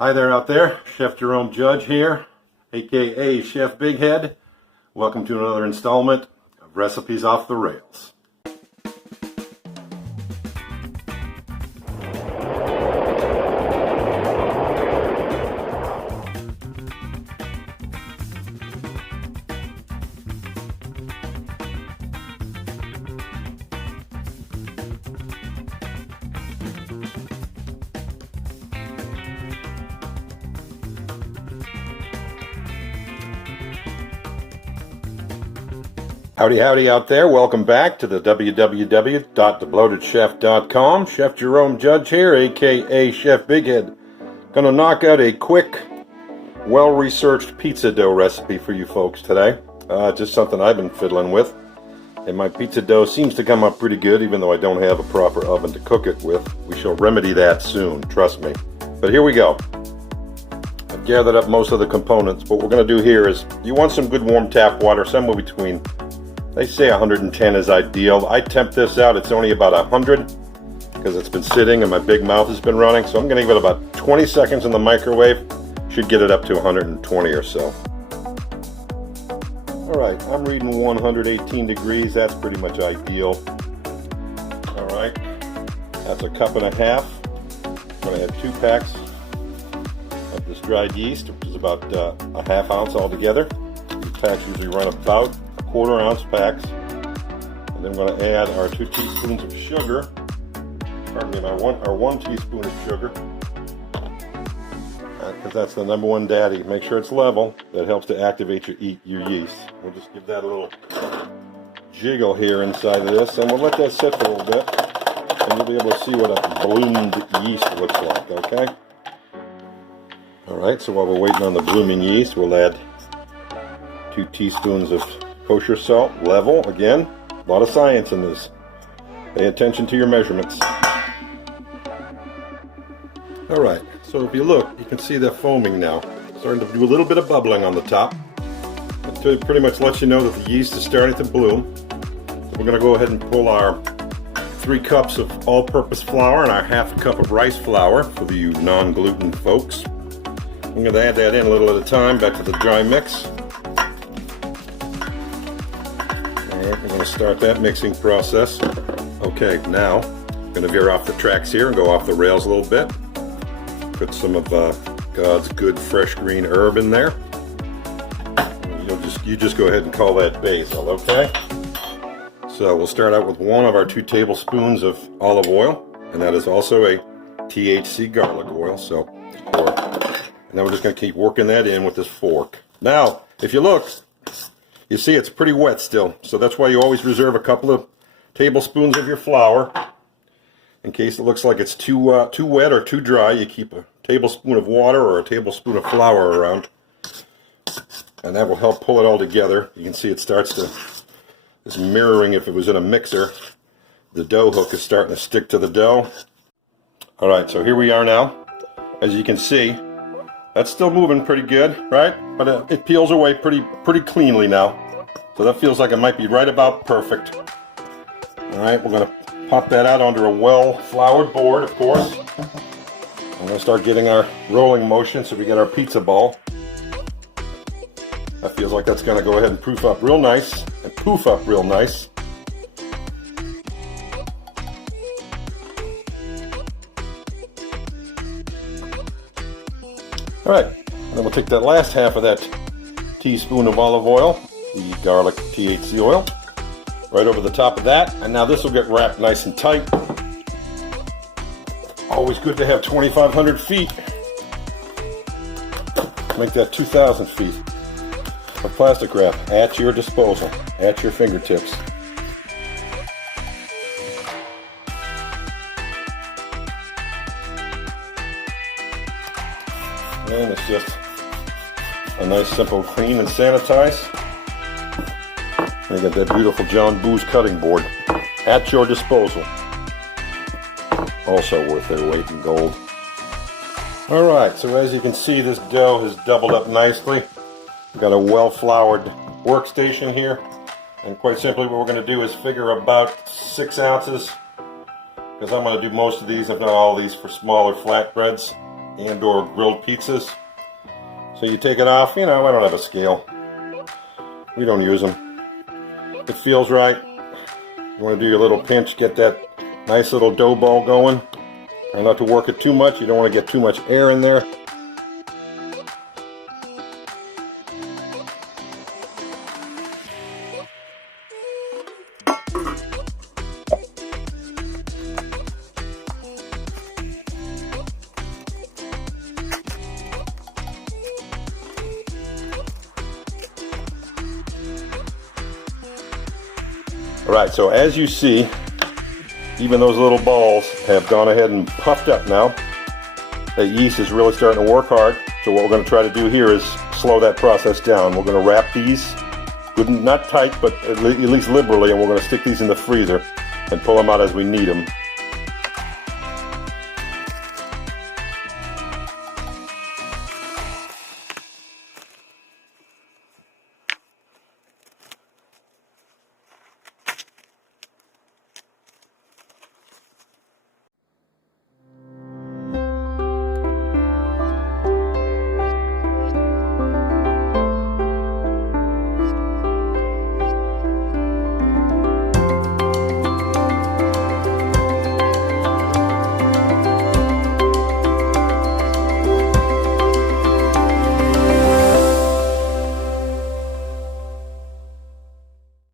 Hi there out there, Chef Jerome Judge here, aka Chef Big Head. Welcome to another installment of Recipes Off the Rails. Howdy, howdy out there. Welcome back to the www.thebloatedchef.com. Chef Jerome Judge here, aka Chef Big Head. Gonna knock out a quick, well-researched pizza dough recipe for you folks today. Just something I've been fiddling with. And my pizza dough seems to come up pretty good, even though I don't have a proper oven to cook it with. We shall remedy that soon, trust me. But here we go. I've gathered up most of the components. What we're gonna do here is, you want some good warm tap water, somewhere between, they say 110 is ideal. I temp this out, it's only about 100 because it's been sitting and my big mouth has been running. So I'm going to give it about 20 seconds in the microwave. Should get it up to 120 or so. Alright, I'm reading 118 degrees. That's pretty much ideal. Alright, that's a cup and a half. I'm going to have 2 packs of this dried yeast, which is about a half ounce altogether. These packs usually run about 1/4 ounce packs, and then we're going to add our 2 teaspoons of sugar. Pardon me, our 1 teaspoon of sugar, because that's the number one daddy. Make sure it's level. That helps to activate your yeast. We'll just give that a little jiggle here inside of this, and we'll let that sit for a little bit, and you'll be able to see what a bloomed yeast looks like. Okay. All right. So while we're waiting on the blooming yeast, we'll add 2 teaspoons of kosher salt, level. Again, a lot of science in this. Pay attention to your measurements. Alright, so if you look, you can see they're foaming now. Starting to do a little bit of bubbling on the top. That pretty much lets you know that the yeast is starting to bloom. So we're going to go ahead and pull our 3 cups of all-purpose flour and our half cup of rice flour for you non-gluten folks. I'm going to add that in a little at a time back to the dry mix. Alright, we're going to start that mixing process. Okay, now I'm going to veer off the tracks here and go off the rails a little bit. Put some of God's good fresh green herb in there. You just go ahead and call that basil, okay? So we'll start out with 1 of our 2 tablespoons of olive oil, and that is also a THC garlic oil. And then we're just going to keep working that in with this fork. Now, if you look, you see it's pretty wet still, so that's why you always reserve a couple of tablespoons of your flour. In case it looks like it's too wet or too dry, you keep a tablespoon of water or a tablespoon of flour around. And that will help pull it all together. You can see it starts to, this mirroring if it was in a mixer. The dough hook is starting to stick to the dough. Alright, so here we are now. As you can see, that's still moving pretty good, right? But it peels away pretty cleanly now. So that feels like it might be right about perfect. Alright, we're going to pop that out onto a well-floured board, of course. I'm going to start getting our rolling motion so we get our pizza ball. That feels like that's going to go ahead and proof up real nice, and poof up real nice. Alright, and then we'll take that last half of that teaspoon of olive oil, the garlic THC oil, right over the top of that, and now this will get wrapped nice and tight. Always good to have 2,500 feet. Make that 2,000 feet of plastic wrap at your disposal, at your fingertips. And it's just a nice simple clean and sanitize. And you got that beautiful John Boo's cutting board at your disposal. Also worth their weight in gold. Alright, so as you can see, this dough has doubled up nicely. We've got a well-floured workstation here. And quite simply what we're going to do is figure about 6 ounces, because I'm going to do most of these, if not all of these, for smaller flatbreads. and or grilled pizzas. So you take it off, I don't have a scale. We don't use them. It feels right. You want to do your little pinch, get that nice little dough ball going. Try not to work it too much. You don't want to get too much air in there. Alright, so as you see, even those little balls have gone ahead and puffed up now. The yeast is really starting to work hard. So what we're going to try to do here is slow that process down. We're going to wrap these, not tight, but at least liberally, and we're going to stick these in the freezer and pull them out as we need them.